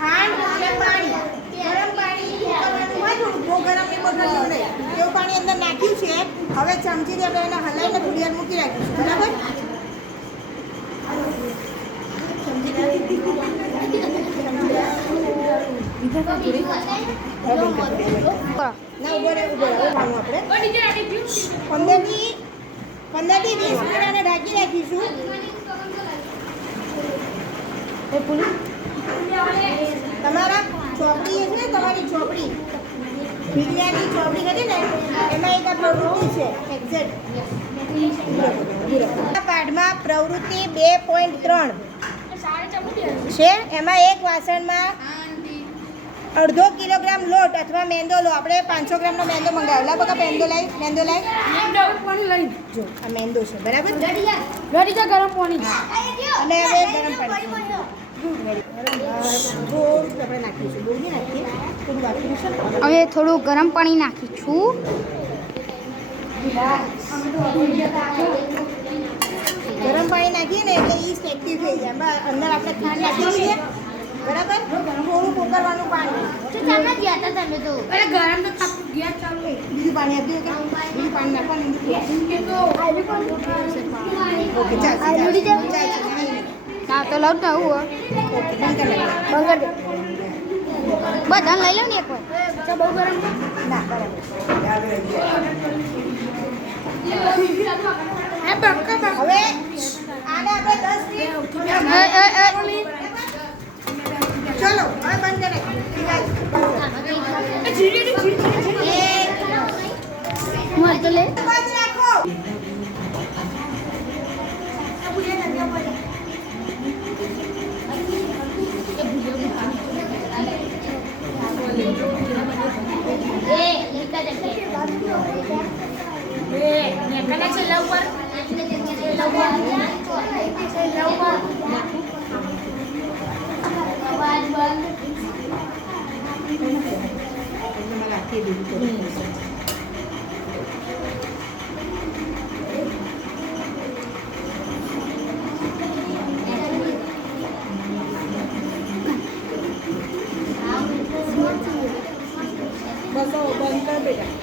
ખાંડ અને પાણી. ગરમ પાણી ઉકળવાનું હોય તો બહુ ગરમ એ બગડ્યું નહીં એવું પાણી અંદર નાખ્યું છે. હવે ચમચીથી આપણે એને હલાવીને થોડી વાર મૂકી રાખીશું. બરાબર? ના ઉભો રહે આપણે 15 થી 20 મિનિટ આને ઢાંકી રાખીશું. તમારા ચોપડી છે ને, તમારી ચોપડી વિજ્ઞાનની ચોપડી હતી ને એમાં એક આ પ્રવૃત્તિ છે એક્ઝેક્ટ. પાઠમાં પ્રવૃત્તિ 2.3 છે. એમાં એક વાસણમાં 1/2 કિલોગ્રામ લોટ અથવા મેંદો લો. આપણે 500 ગ્રામનો મેંદો મંગાવેલો. બકા મેંદો લાવી જો આ મેંદો છે. બરાબર? ગરમ પાણી. અને હવે ગરમ પાણી આપણે નાખીશું. બહુ નહીં નાખીએ, થોડું બાકી છે. હવે થોડું ગરમ પાણી નાખીશું. ગરમ પાણી નાખીએ ને એટલે ઈસ્ટ એક્ટિવ થઈ જાય. અંદર આપણે ખાંડ નાખી દઈએ. બરાબર? થોડું ઉકળવાનું પાણી. ગરમ તો ગેસ ચાલુ. બીજું પાણી આપ્યું કે બીજું પાણી નાખવાનું. ઓકે ચાલશે. ના તો લઉં ને આવું ઓકે બંધ કરી બંગર બધા લઈ લઉં ને એક વાર. બહુ ગરમ ના બરાબર. હવે આને આપણે 10 મિનિટ ચલો હવે બંધ કરે. મત લે બંધ રાખો. બસો બંધ કર બેટા.